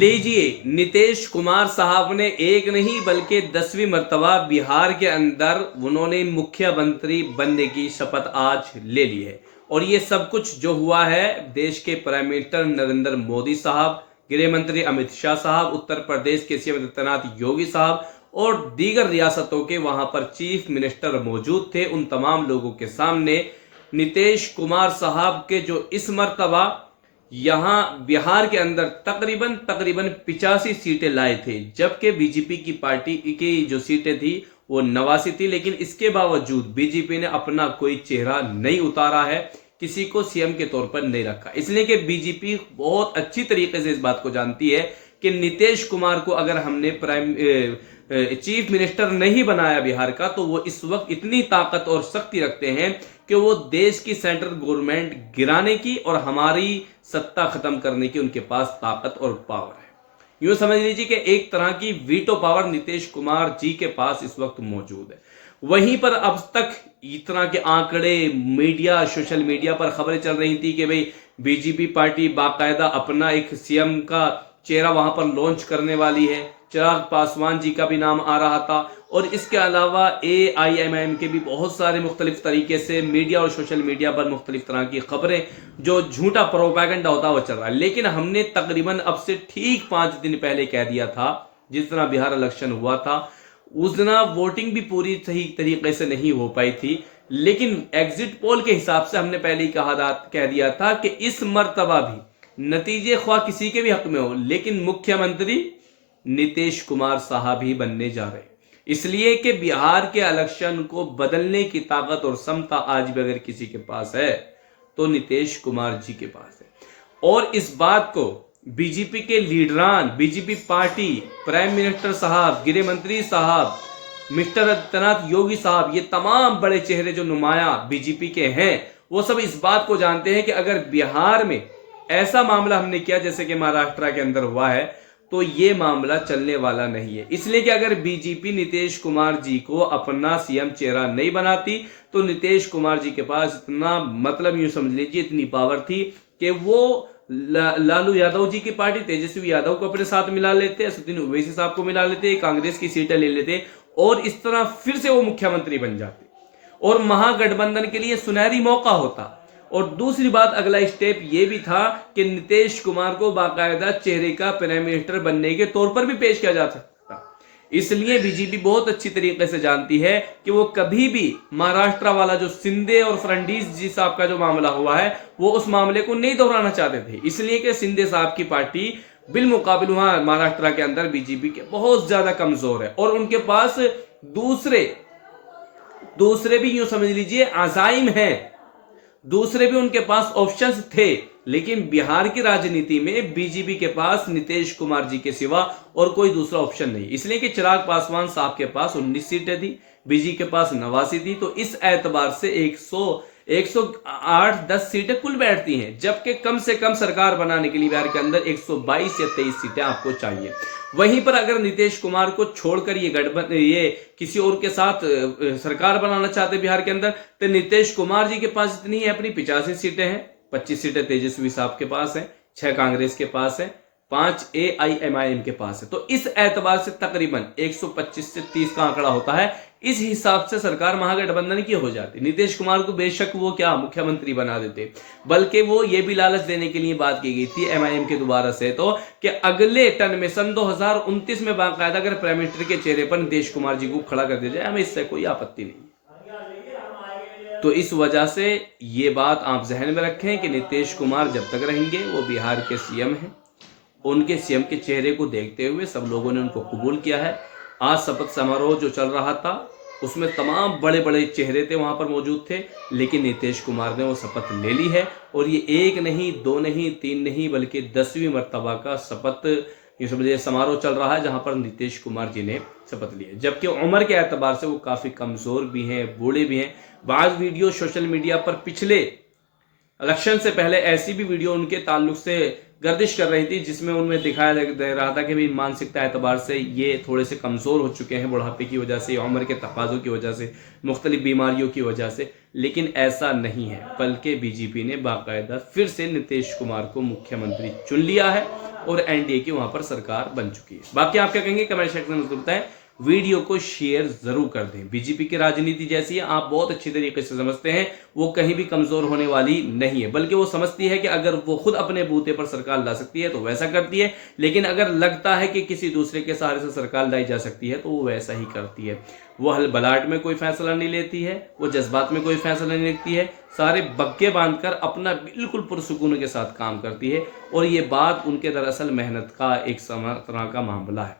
लीजिए, नीतीश कुमार साहब ने एक नहीं बल्कि 10वीं मर्तबा बिहार के अंदर उन्होंने मुख्यमंत्री बनने की शपथ आज ले ली है। और ये सब कुछ जो हुआ है, देश के प्राइम मिनिस्टर नरेंद्र मोदी साहब, गृह मंत्री अमित शाह साहब, उत्तर प्रदेश के सीएम आदित्यनाथ योगी साहब और दीगर रियासतों के वहां पर चीफ मिनिस्टर मौजूद थे। उन तमाम लोगों के सामने नीतीश कुमार साहब के जो इस मर्तबा यहां बिहार के अंदर तकरीबन 85 सीटें लाए थे, जबकि बीजेपी की पार्टी की जो सीटें थी वो 89 थी। लेकिन इसके बावजूद बीजेपी ने अपना कोई चेहरा नहीं उतारा है, किसी को सीएम के तौर पर नहीं रखा, इसलिए कि बीजेपी बहुत अच्छी तरीके से इस बात को जानती है कि नीतीश कुमार को अगर हमने चीफ मिनिस्टर नहीं बनाया बिहार का, तो वो इस वक्त इतनी ताकत और शक्ति रखते हैं कि वो देश की सेंट्रल गवर्नमेंट गिराने की और हमारी सत्ता खत्म करने की उनके पास ताकत और पावर है। यूं समझ लीजिए कि एक तरह की वीटो पावर नीतीश कुमार जी के पास इस वक्त मौजूद है। वहीं पर अब तक इतना के आंकड़े मीडिया, सोशल मीडिया पर खबरें चल रही थी कि भाई बीजेपी पार्टी बाकायदा अपना एक सीएम का चेहरा वहां पर लॉन्च करने वाली है। चिराग पासवान जी का भी नाम आ रहा था और इसके अलावा AIMIM के भी बहुत सारे मुख्तलिफ तरीके से मीडिया और सोशल मीडिया पर मुख्तलिफ तरह की खबरें, जो झूठा प्रोपेगेंडा होता है वो चल रहा है। लेकिन हमने तकरीबन अब से ठीक 5 दिन पहले कह दिया था, जिस तरह बिहार इलेक्शन हुआ था उस दिन वोटिंग भी पूरी सही तरीके से नहीं हो पाई थी, लेकिन एग्जिट पोल के हिसाब से हमने पहले ही कह दिया था कि इस मर्तबा भी नतीजे ख्वाह किसी के भी हक में हो, लेकिन मुख्यमंत्री नीतीश कुमार साहब ही बनने जा रहे हैं। इसलिए कि बिहार के इलेक्शन को बदलने की ताकत और क्षमता आज भी अगर किसी के पास है तो नीतीश कुमार जी के पास है। और इस बात को बीजेपी के लीडरान, बीजेपी पार्टी, प्राइम मिनिस्टर साहब, गृह मंत्री साहब, मिस्टर आदित्यनाथ योगी साहब, ये तमाम बड़े चेहरे जो नुमाया बीजेपी के हैं, वो सब इस बात को जानते हैं कि अगर बिहार में ऐसा मामला हमने किया जैसे कि महाराष्ट्र के अंदर हुआ है, तो ये मामला चलने वाला नहीं है। इसलिए कि अगर बीजेपी नीतीश कुमार जी को अपना सीएम चेहरा नहीं बनाती तो नीतीश कुमार जी के पास इतना, मतलब यूं समझ लीजिए इतनी पावर थी कि वो लालू यादव जी की पार्टी तेजस्वी यादव को अपने साथ मिला लेते, असदुद्दीन ओवैसी साहब को मिला लेते, कांग्रेस की सीटें ले लेते और इस तरह फिर से वो मुख्यमंत्री बन जाते और महागठबंधन के लिए सुनहरी मौका होता। और दूसरी बात, अगला स्टेप ये भी था कि नीतीश कुमार को बाकायदा चेहरे का प्राइम मिनिस्टर बनने के तौर पर भी पेश किया जा सकता। इसलिए बीजेपी बहुत अच्छी तरीके से जानती है कि वो कभी भी महाराष्ट्र वाला जो शिंदे और फडणवीस जी साहब का जो मामला हुआ है, वो उस मामले को नहीं दोहराना चाहते थे। इसलिए कि शिंदे साहब की पार्टी बिलमुकाबिल वहां महाराष्ट्र के अंदर बीजेपी के बहुत ज्यादा कमजोर है और उनके पास दूसरे भी यूं समझ लीजिए अजाइम हैं, दूसरे भी उनके पास ऑप्शंस थे। लेकिन बिहार की राजनीति में बीजेपी के पास नीतीश कुमार जी के सिवा और कोई दूसरा ऑप्शन नहीं, इसलिए कि चिराग पासवान साहब के पास 19 सीटें थी, बीजेपी के पास 89 थी, तो इस एतबार से 108-10 सीटें कुल बैठती हैं, जबकि कम से कम सरकार बनाने के लिए बिहार के अंदर 122 या 23 सीटें आपको चाहिए। वहीं पर अगर नीतीश कुमार को छोड़कर ये किसी और के साथ सरकार बनाना चाहते बिहार के अंदर, तो नीतीश कुमार जी के पास इतनी है, अपनी 85 सीटें हैं, 25 सीटें तेजस्वी साहब के पास हैं, 6 कांग्रेस के पास है, 5 AIMIM के पास है। तो इस एतबार से तकरीबन 125 से 30 का आंकड़ा होता है। इस हिसाब से सरकार महागठबंधन की हो जाती। नीतीश कुमार को बेशक वो क्या मुख्यमंत्री बना देते, बल्कि वो ये भी लालच देने के लिए बात की गई थी MIM के दोबारा से तो कि अगले टर्म में सन 2029 में बाकायदा अगर प्राइम मिनिस्टर के चेहरे पर नीतीश कुमार जी को खड़ा कर दिया जाए, हमें इससे कोई आपत्ति नहीं। तो इस वजह से ये बात आप जहन में रखें कि नीतीश कुमार जब तक रहेंगे वो बिहार के सीएम हैं। उनके सीएम के चेहरे को देखते हुए सब लोगों ने उनको कबूल किया है। आज शपथ समारोह जो चल रहा था उसमें तमाम बड़े बड़े चेहरे थे वहां पर मौजूद थे, लेकिन नीतीश कुमार ने वो शपथ ले ली है और ये 1 नहीं, 2 नहीं, 3 नहीं, बल्कि 10वीं मर्तबा का शपथ ये समझिए समारोह चल रहा है जहां पर नीतीश कुमार जी ने शपथ ली है। जबकि उम्र के एतबार से वो काफी कमजोर भी हैं, बूढ़े भी हैं। बाद वीडियो सोशल मीडिया पर पिछले इलेक्शन से पहले ऐसी भी वीडियो उनके ताल्लुक से गर्दिश कर रही थी जिसमें उनमें दिखाया दे रहा था कि भी मानसिकता एतबार से ये थोड़े से कमजोर हो चुके हैं बुढ़ापे की वजह से, उम्र के तकाजों की वजह से, मुख्तलिफ बीमारियों की वजह से। लेकिन ऐसा नहीं है, बल्कि बीजेपी ने बाकायदा फिर से नीतीश कुमार को मुख्यमंत्री चुन लिया है और एनडीए की वहां पर सरकार बन चुकी है। बाकी आप क्या कहेंगे कमेंट सेक्शन में बताएं। वीडियो को शेयर जरूर कर दें। बीजेपी की राजनीति जैसी है, आप बहुत अच्छी तरीके से समझते हैं, वो कहीं भी कमजोर होने वाली नहीं है, बल्कि वो समझती है कि अगर वो खुद अपने बूते पर सरकार ला सकती है तो वैसा करती है, लेकिन अगर लगता है कि किसी दूसरे के सहारे से सरकार लाई जा सकती है तो वो वैसा ही करती है। वो हलबलाट में कोई फैसला नहीं लेती है, वो जज्बात में कोई फैसला नहीं लेती है, सारे बग्गे बांधकर अपना बिल्कुल पुरसुकून के साथ काम करती है। और ये बात उनके दरअसल मेहनत का एक तरह का मामला है।